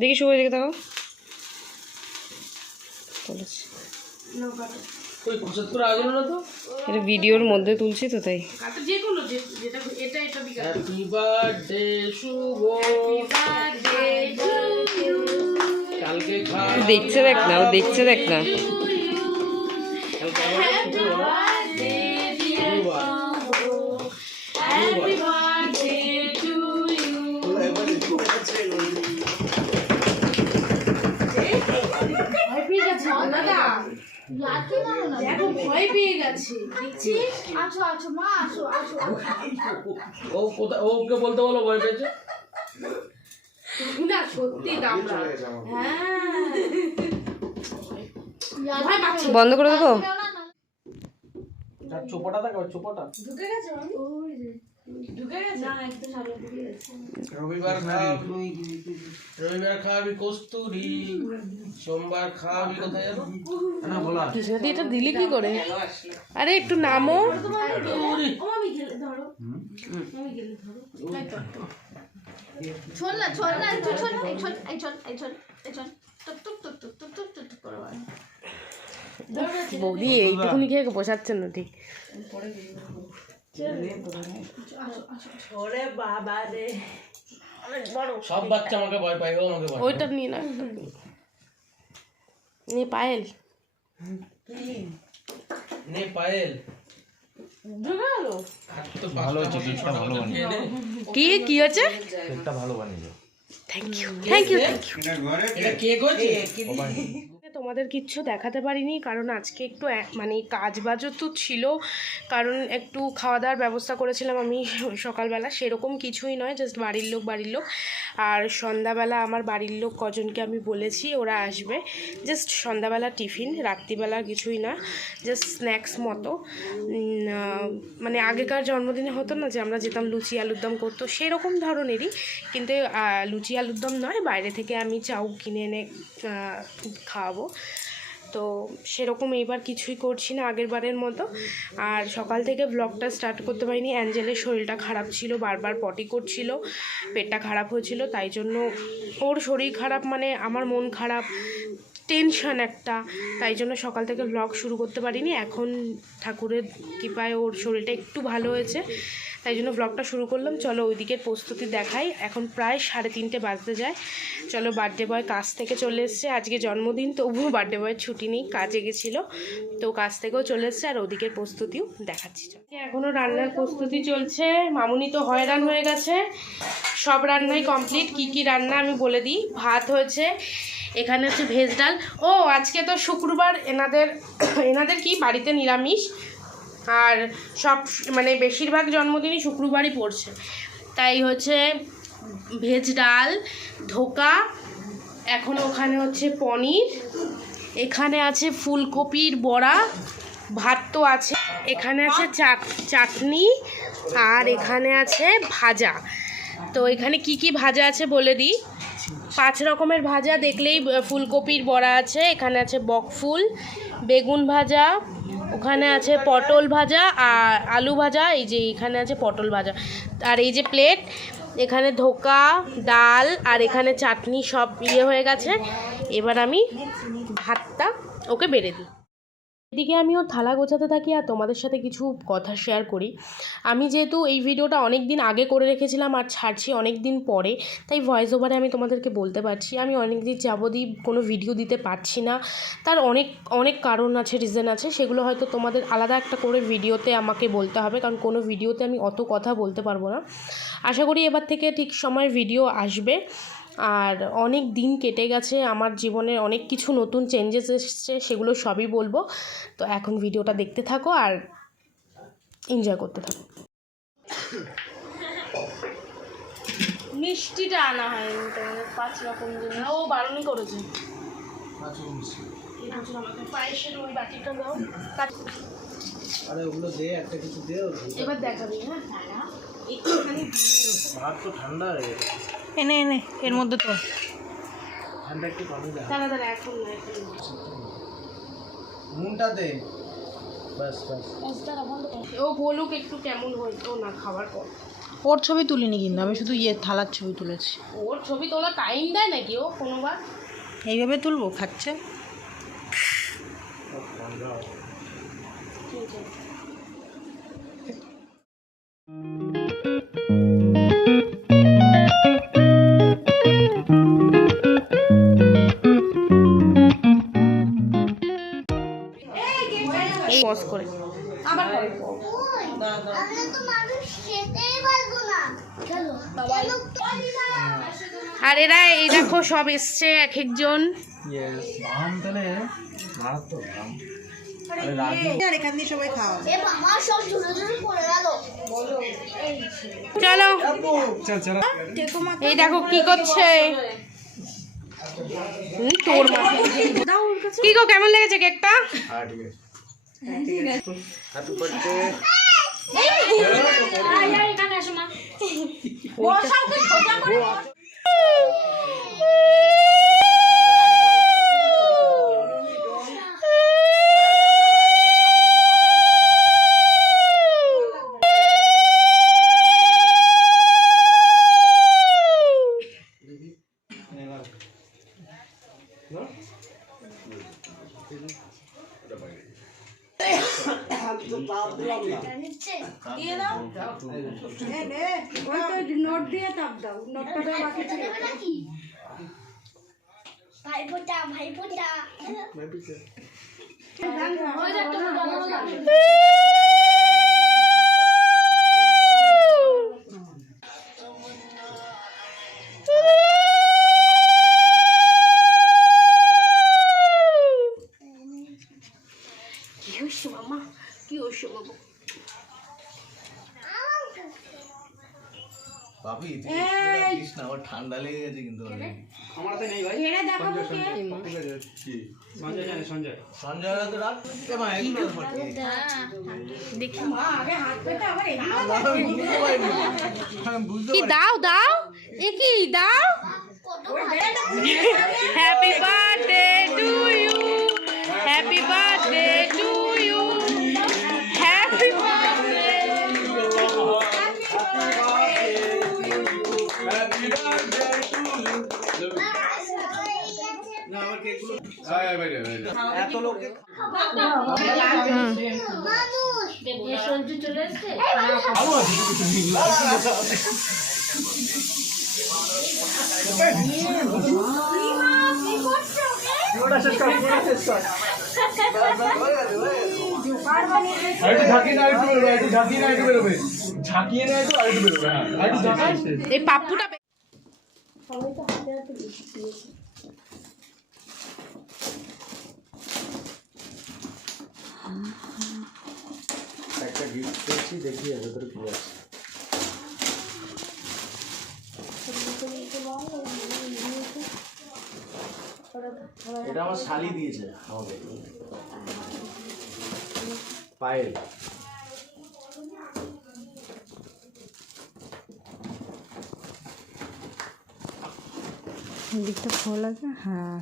দেখি সবাই দেখে থাকো এটা ভিডিওর মধ্যে তুলছি তো তাই দেখছে দেখ না ও দেখছে দেখ না ভয় পেয়ে গেছে আসো আসো মা আসো আসো ও কোথায় ওকে বলতে বলো ভয় পেয়েছে না সত্যি দামড়া হ্যাঁ বন্ধ করে দেবো চোপাটা দেখো চোপাটা ঢুকে গেছে ঢুকে গেছে না একটু সামনে ঢুকে গেছে রবিবার খাওয়াবি কস্তুরি সোমবার খাওয়াবি কোথায় জানো না বলা কৃষ্ণদি এটা দিলি কি করে আরে একটু নামো আমি গেলে ধরো আমি গেলে ধরো চল না চল এই চল টুক টুক টুক টুক টুক টুক টুক করে বৌদি এইটুকুনি খেয়ে বসাচ্ছেন না ঠিক সব বাচ্চা আমাকে ভয় পায় ও আমাকে ভয় ওইটা নিয়ে না নিয়ে পায়েল নে পায়েল ভালো হচ্ছে কেকটা ভালো বানিয়েছে কি হচ্ছে কেকটা ভালো বানিয়েছে থ্যাংক ইউ এটা কেক হচ্ছে তোমাদের কিচ্ছু দেখাতে পারিনি কারণ আজকে একটু মানে কাজ বাজও তো ছিল কারণ একটু খাওয়া দাওয়ার ব্যবস্থা করেছিলাম আমি সকালবেলা সেরকম কিছুই নয় জাস্ট বাড়ির লোক আর সন্ধ্যাবেলা আমার বাড়ির লোক কজনকে আমি বলেছি ওরা আসবে জাস্ট সন্ধ্যাবেলা টিফিন রাত্রিবেলা কিছুই না জাস্ট স্ন্যাক্স মতো মানে আগেকার জন্মদিনে হতো না যে আমরা যেতাম লুচি আলুর দম করতো সেরকম ধরনেরই কিন্তু লুচি আলুর দম নয় বাইরে থেকে আমি চাউ কিনে এনে খাওয়াবো তো সেরকম এইবার কিছুই করছি না আগের বারের মতো আর সকাল থেকে ব্লগটা স্টার্ট করতে পারিনি অ্যাঞ্জেলের শরীরটা খারাপ ছিল বারবার পটি করছিল পেটটা খারাপ হয়েছিল তাই জন্য ওর শরীর খারাপ মানে আমার মন খারাপ টেনশন একটা তাই জন্য সকাল থেকে ব্লগ শুরু করতে পারিনি এখন ঠাকুরের কৃপায় ওর শরীরটা একটু ভালো হয়েছে তাই জন্য ব্লগটা শুরু করলাম চলো ওইদিকের প্রস্তুতি দেখাই এখন প্রায় 3:30 বাজতে যায় চলো বার্থডে বয় কাজ থেকে চলে এসছে আজকে জন্মদিন তবুও বার্থডে বয়ের ছুটি নেই কাজে গেছিলো তো কাজ থেকেও চলে এসছে আর ওদিকের প্রস্তুতিও দেখাচ্ছি এখনও রান্নার প্রস্তুতি চলছে মামুনি তো হয়রান হয়ে গেছে সব রান্নাই কমপ্লিট কি রান্না আমি বলে দিই ভাত হয়েছে এখানে হচ্ছে ভেজ ডাল ও আজকে তো শুক্রবার এনাদের কি বাড়িতে নিরামিষ আর সব মানে বেশিরভাগ জন্মদিনই শুক্রবারই পড়ছে তাই হচ্ছে ভেজ ডাল ধোকা এখন ওখানে হচ্ছে পনির এখানে আছে ফুলকপির বড়া ভাত তো আছে এখানে আছে চাটনি আর এখানে আছে ভাজা তো এখানে কি ভাজা আছে বলে দিই 5 রকমের ভাজা দেখলেই ফুলকপির বড়া আছে এখানে আছে বকফুল বেগুন ভাজা ওখানে আছে পটল ভাজা আর আলু ভাজা এই যে এখানে আছে পটল ভাজা আর এই যে প্লেট এখানে ধোকা ডাল আর এখানে চাটনি সব হয়ে গেছে এবার আমি ভাতটা ওকে বেড়ে দিই এদিকে আমি ওর থালা গোছাতে থাকি আর তোমাদের সাথে কিছু কথা শেয়ার করি আমি যেহেতু এই ভিডিওটা অনেক দিন আগে করে রেখেছিলাম আর ছাড়ছি অনেক দিন পরে তাই ভয়েস ওভারে আমি তোমাদেরকে বলতে পারছি আমি অনেক দিন যাবতীয় কোনো ভিডিও দিতে পারছি না তার অনেক কারণ আছে রিজন আছে সেগুলো হয়তো তোমাদের আলাদা একটা করে ভিডিওতে আমাকে বলতে হবে কারণ কোনো ভিডিওতে আমি অত কথা বলতে পারবো না আশা করি এবার থেকে ঠিক সময়ের ভিডিও আসবে আর অনেক দিন কেটে গেছে আমার জীবনে অনেক কিছু নতুন চেঞ্জেস এসেছে সেগুলো সবই বলবো তো এখন ভিডিওটা দেখতে থাকো আর এনজয় করতে থাকো মিষ্টিটা আনা হয় তোমাদের 5 রকম জিনিস ও বারণই করেছে পায়েসের ওই বাটিটা দাও আরে ওগুলো দে একটা কিছু দে এবার দেখাবি হ্যাঁ একটুখানি ভাত তো ঠান্ডা হয়ে গেছে এনে এর মধ্যে তো ঠান্ডা একটু কমে যায় দাঁড়া এখন না নুনটা দে বাস ও বলুক একটু কেমন হইতো না খাবার পর ওর ছবি তুলিনি কিন্তু আমি শুধু থালার ছবি তুলেছি। ওর ছবি তোলা টাইম দেয় নাকি ও কোনোবার? এইভাবে তুলবো খাচ্ছে। এই পজ করে আবার করে। আর এরা এই দেখো সব এসছে এক একজন। এখান দিয়ে সবাই খাওয়া চলো এই দেখো কি করছে তোর মা। কি গো কেমন লেগেছে কেকটা? কি হয়েছে মামা? কি হয়েছে বাবু? বাপি না ওর ঠান্ডা লেগে গেছে কিন্তু সঞ্জয় তো রাত কি দাও দাও এ কি দাও? Happy birthday to you, happy birthday to you, happy birthday. এত লোকে এই পাপ্পুটা একটা গিফট পেয়েছি, দেখি এর ভেতরে কি আছে। এটা আমার শালি দিয়েছে আমাকে, পায়েল। দিকটা খোলা আছে। হ্যাঁ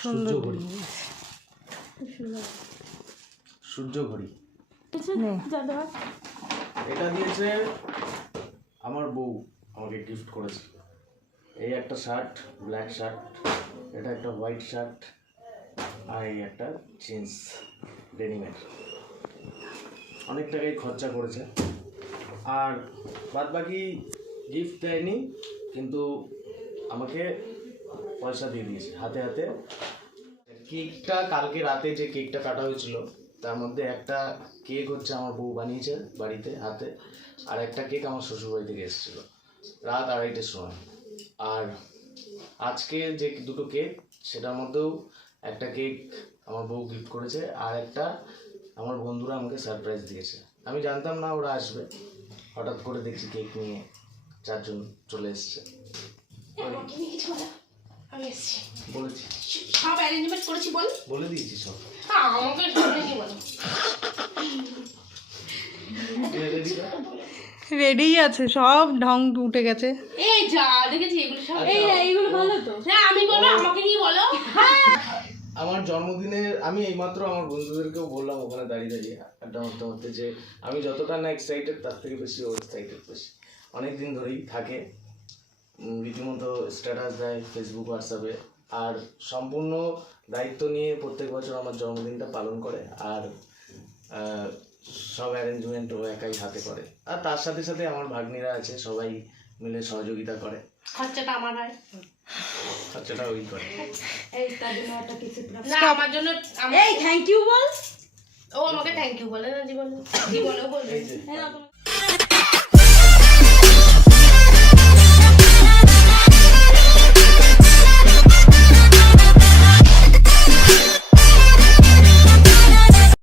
সূর্য ঘড়ি, সূর্য ঘড়ি এটা দিয়েছে আমার বউ, আমাকে গিফট করেছে। এই একটা শার্ট, ব্ল্যাক শার্ট, এটা একটা হোয়াইট শার্ট, আর এই একটা জিন্স ডেনিমের। অনেক টাকাই খরচা করেছে, আর বাদ বাকি গিফট দেয়নি, কিন্তু আমাকে পয়সা দিয়ে দিয়েছে হাতে হাতে। কেকটা কালকে রাতে যে কেকটা কাটা হয়েছিল তার মধ্যে একটা কেক হচ্ছে আমার বউ বানিয়েছে বাড়িতে হাতে, আর একটা কেক আমার শ্বশুরবাড়ি থেকে এসেছিলো রাত 2:30টার সময়। আর আজকে যে দুটো কেক সেটার মধ্যেও একটা কেক আমার বউ গিফট করেছে, আর একটা আমার বন্ধুরা আমাকে সারপ্রাইজ দিয়েছে। আমি জানতাম না ওরা আসবে, হঠাৎ করে দেখছি কেক নিয়ে 4 জন চলে এসছে। আমি এসছি বলেছি, সব অ্যারেঞ্জমেন্ট করেছি বল। বলে দিয়েছি সব। আমাকে সামনে কি বলো? রেডি আছে, সব ঢং উঠে গেছে। এই যা দেখেছি এগুলো সব। এই এইগুলো ভালো তো। হ্যাঁ আমি বলবো, আমাকে নিয়ে বলো। আমার জন্মদিনে আমি এইমাত্র আমার বন্ধুদেরকেও বললাম ওখানে দাঁড়িয়ে দাঁড়িয়ে আড্ডা মারতে মারতে যে আমি যতটা না এক্সাইটেড তার থেকে বেশি ও এক্সাইটেড বেশি। অনেক দিন ধরেই থাকে, রীতিমতো স্ট্যাটাস দেয় ফেসবুক হোয়াটসঅ্যাপে, আর সম্পূর্ণ দায়িত্ব নিয়ে প্রত্যেক বছর আমার জন্মদিনটা পালন করে। আর সব অ্যারেঞ্জমেন্ট ও একাই হাতে করে। আর তার সাথে সাথে আমার ভাগ্নিরা আছে, সবাই মিলে সহযোগিতা করে। খরচাটা আমার হয়, খরচাটা ওই করে। না আমার জন্য এই থ্যাংক ইউ বল। ও আমাকে থ্যাংক ইউ বলে না জীবনে, জীবনেও বলবে। এই যে